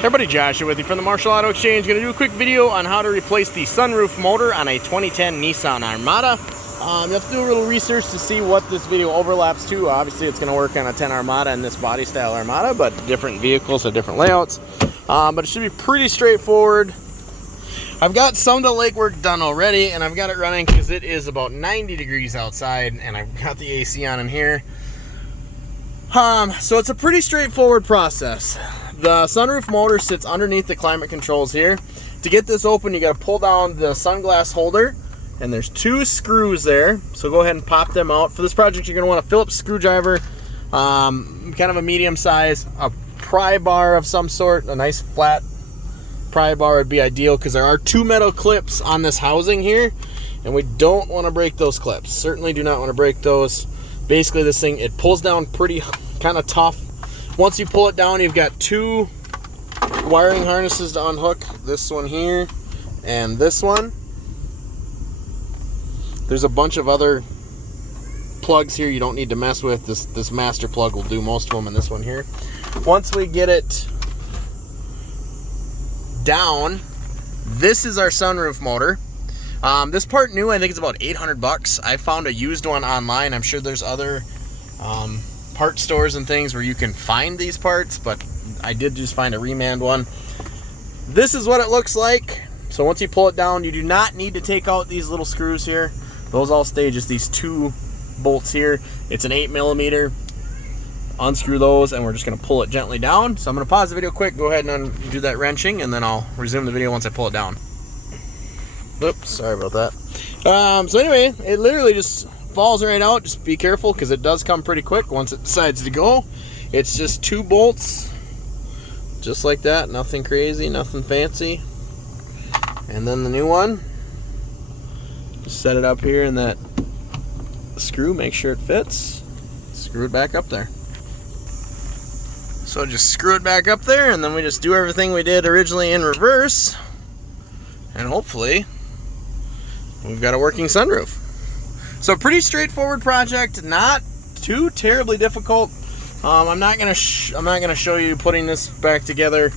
Hey everybody, Josh here with you from the Marshall Auto Exchange. Going to do a quick video on how to replace the sunroof motor on a 2010 Nissan Armada. You have to do a little research to see what this video overlaps to. Obviously it's going to work on a 10 Armada and this body style Armada, but different vehicles have different layouts. But it should be pretty straightforward. I've got some of the legwork done already, and I've got it running because it is about 90 degrees outside, and I've got the AC on in here. So it's a pretty straightforward process. The sunroof motor sits underneath the climate controls here. To get this open, you got to pull down the sunglass holder, and there's two screws there. So go ahead and pop them out. For this project, you're going to want a Phillips screwdriver, kind of a medium size, a pry bar of some sort. A nice flat pry bar would be ideal because there are two metal clips on this housing here, and we don't want to break those clips. Certainly do not want to break those. Basically, this thing, it pulls down pretty kind of tough. Once you pull it down, you've got two wiring harnesses to unhook. This one here and this one. There's a bunch of other plugs here you don't need to mess with. This master plug will do most of them, and this one here. Once we get it down, this is our sunroof motor. This part new, I think it's about 800 bucks. I found a used one online. I'm sure there's other part stores and things where you can find these parts, but I did just find a Remand one. This is what it looks like. So once you pull it down, you do not need to take out these little screws here. Those all stay, just these two bolts here. It's an 8mm. Unscrew those, and we're just going to pull it gently down. So I'm going to pause the video quick, go ahead and do that wrenching, and then I'll resume the video once I pull it down. Oops, sorry about that. So anyway, it literally just falls right out. Just be careful because it does come pretty quick once it decides to go. It's just two bolts, just like that. Nothing crazy, nothing fancy. And then the new one, just set it up here in that screw, make sure it fits. Screw it back up there. So just screw it back up there, and then we just do everything we did originally in reverse, and hopefully we've got a working sunroof. So pretty straightforward project, not too terribly difficult. I'm not gonna show you putting this back together.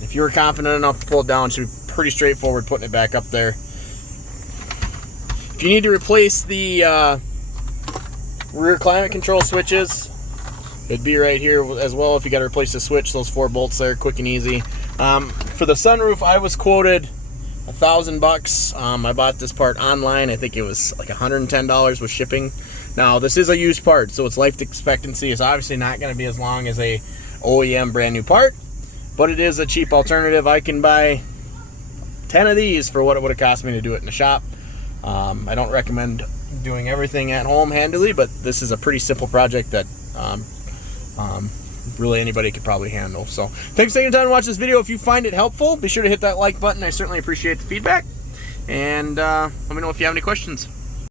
If you were confident enough to pull it down, it should be pretty straightforward putting it back up there. If you need to replace the rear climate control switches, it'd be right here as well. If you got to replace the switch, those 4 bolts there, quick and easy. For the sunroof, I was quoted $1,000. I bought this part online. I think it was like $110 with shipping. Now this is a used part, so its life expectancy is obviously not going to be as long as a OEM brand new part, but it is a cheap alternative. I can buy 10 of these for what it would have cost me to do it in the shop. I don't recommend doing everything at home handily, but this is a pretty simple project that really anybody could probably handle. So thanks for taking the time to watch this video. If you find it helpful, be sure to hit that like button. I certainly appreciate the feedback, and let me know if you have any questions.